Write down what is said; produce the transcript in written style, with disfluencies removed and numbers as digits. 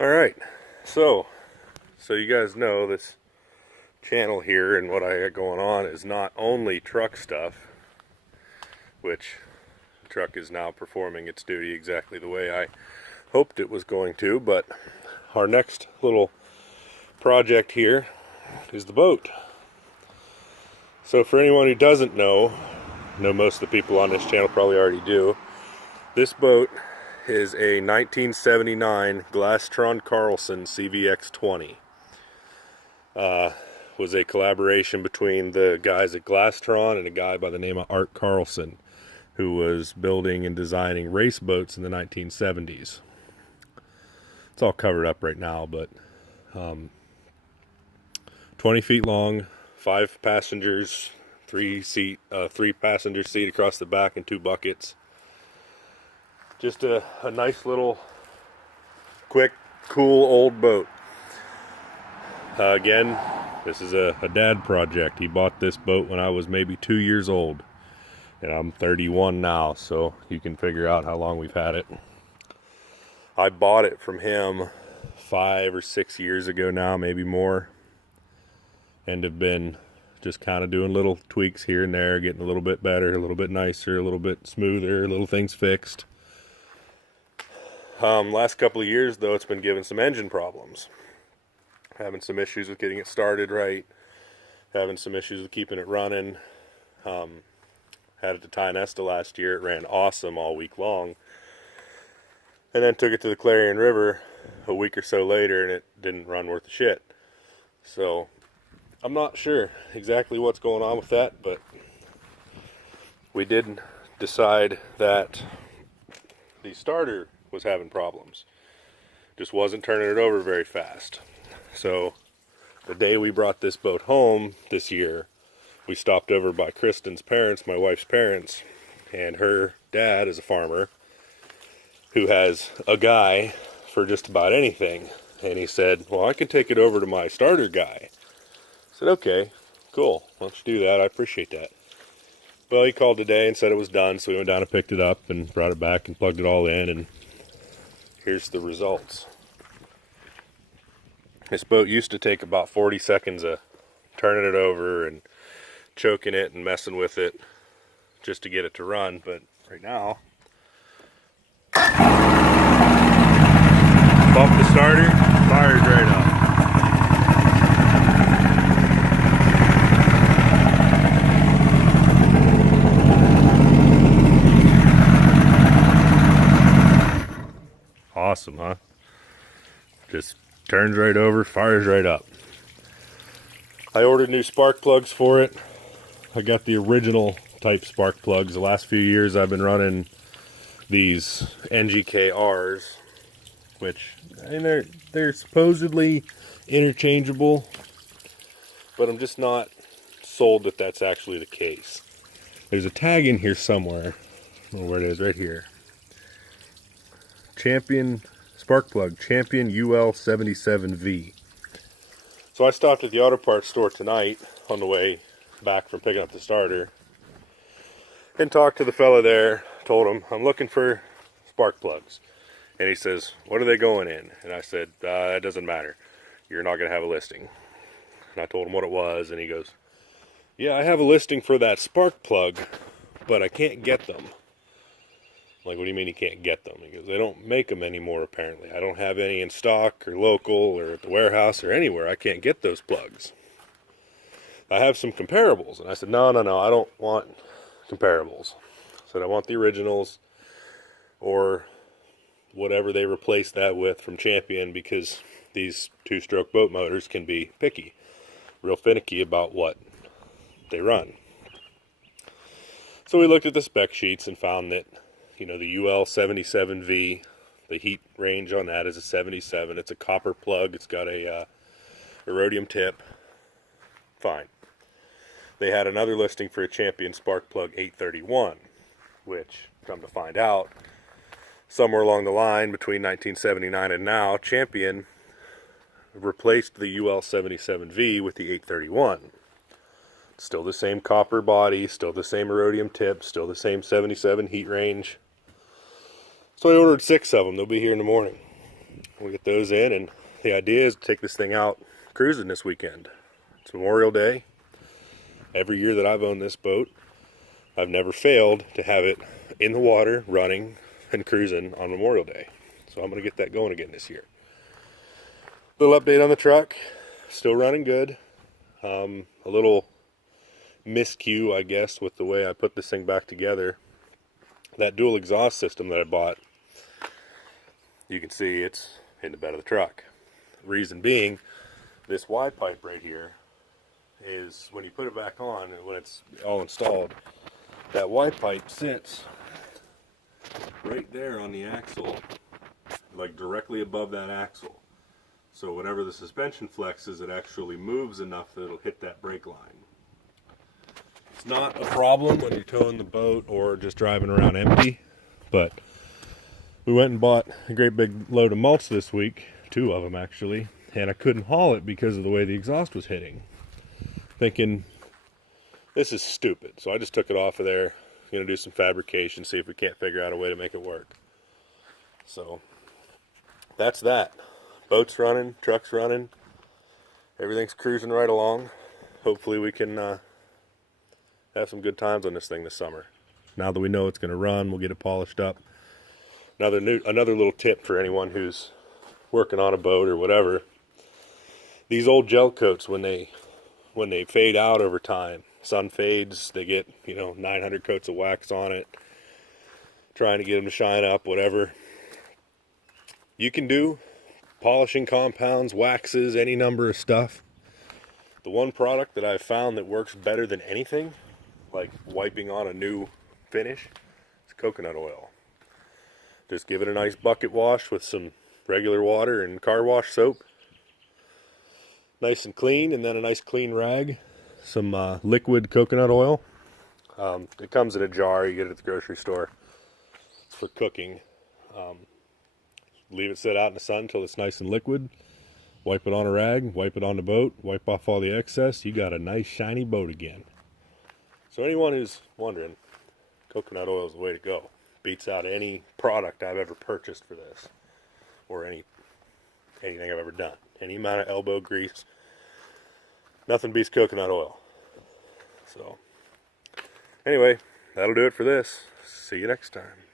Alright, so you guys know this channel here and what I got going on is not only truck stuff, which the truck is now performing its duty exactly the way I hoped it was going to, but our next little project here is the boat. So for anyone who doesn't know, I know most of the people on this channel probably already do, this boat is a 1979 Glastron Carlson CVX-20. Was a collaboration between the guys at Glastron and a guy by the name of Art Carlson, who was building and designing race boats in the 1970s. It's all covered up right now, but 20 feet long, 5 passengers, 3 passenger seat across the back and 2 buckets. Just a nice little, quick, cool old boat. Again, this is a dad project. He bought this boat when I was maybe 2 years old. And I'm 31 now, so you can figure out how long we've had it. I bought it from him 5 or 6 years ago now, maybe more. And have been just kind of doing little tweaks here and there, getting a little bit better, a little bit nicer, a little bit smoother, little things fixed. Last couple of years, though, it's been giving some engine problems. Having some issues with getting it started right. Having some issues with keeping it running. Had it to tie an Esta last year. It ran awesome all week long. And then took it to the Clarion River a week or so later, and it didn't run worth a shit. So, I'm not sure exactly what's going on with that, but we did decide that the starter was having problems. Just wasn't turning it over very fast. So the day we brought this boat home this year, we stopped over by Kristen's parents, my wife's parents, and her dad is a farmer who has a guy for just about anything. And he said, well, I can take it over to my starter guy. I said, okay, cool, why don't you do that? I appreciate that. Well, he called today and said it was done, so we went down and picked it up and brought it back and plugged it all in, and here's the results. This boat used to take about 40 seconds of turning it over and choking it and messing with it just to get it to run, but right now, bump the starter, fires right up. Awesome, huh? Just turns right over, fires right up. I ordered new spark plugs for it. I got the original type spark plugs. The last few years I've been running these NGK-Rs, which, I mean, they're supposedly interchangeable, but I'm just not sold that that's actually the case. There's a tag in here somewhere. I don't know where it is, right here. Champion spark plug, Champion UL77V. So I stopped at the auto parts store tonight on the way back from picking up the starter and talked to the fella there. Told him I'm looking for spark plugs, and he says, what are they going in? And I said, it doesn't matter, you're not gonna have a listing. And I told him what it was, and he goes, yeah, I have a listing for that spark plug, but I can't get them. Like, what do you mean you can't get them? Because they don't make them anymore, apparently. I don't have any in stock or local or at the warehouse or anywhere. I can't get those plugs. I have some comparables. And I said, no, I don't want comparables. I said, I want the originals or whatever they replace that with from Champion, because these 2-stroke boat motors can be picky, real finicky about what they run. So we looked at the spec sheets and found that, you know, the UL77V, the heat range on that is a 77. It's a copper plug. It's got a rhodium tip. Fine. They had another listing for a Champion spark plug 831, which, come to find out, somewhere along the line between 1979 and now, Champion replaced the UL77V with the 831. Still the same copper body, still the same rhodium tip, still the same 77 heat range. So I ordered 6 of them. They'll be here in the morning. we'll get those in, and the idea is to take this thing out cruising this weekend. It's Memorial Day. Every year that I've owned this boat, I've never failed to have it in the water, running and cruising on Memorial Day. So I'm going to get that going again this year. Little update on the truck. Still running good. A little miscue, I guess, with the way I put this thing back together. That dual exhaust system that I bought, you can see it's in the bed of the truck. Reason being, this Y pipe right here is, when you put it back on and when it's all installed, that Y pipe sits right there on the axle, like directly above that axle. So whenever the suspension flexes, it actually moves enough that it'll hit that brake line. It's not a problem when you're towing the boat or just driving around empty, but we went and bought a great big load of mulch this week, 2 of them actually, and I couldn't haul it because of the way the exhaust was hitting. Thinking, this is stupid. So I just took it off of there. Gonna do some fabrication, see if we can't figure out a way to make it work. So that's that. Boat's running, truck's running, everything's cruising right along. Hopefully we can have some good times on this thing this summer. Now that we know it's gonna run, we'll get it polished up. Another little tip for anyone who's working on a boat or whatever. These old gel coats, when they fade out over time, sun fades, they get 900 coats of wax on it, trying to get them to shine up, whatever. You can do polishing compounds, waxes, any number of stuff. The one product that I've found that works better than anything, like wiping on a new finish, is coconut oil. Just give it a nice bucket wash with some regular water and car wash soap. Nice and clean, and then a nice clean rag. Some liquid coconut oil. It comes in a jar, you get it at the grocery store. It's for cooking. Leave it sit out in the sun until it's nice and liquid. Wipe it on a rag, wipe it on the boat, wipe off all the excess. You got a nice shiny boat again. So anyone who's wondering, coconut oil is the way to go. Beats out any product I've ever purchased for this, or anything I've ever done. Any amount of elbow grease, nothing beats coconut oil. So anyway, that'll do it for this. See you next time.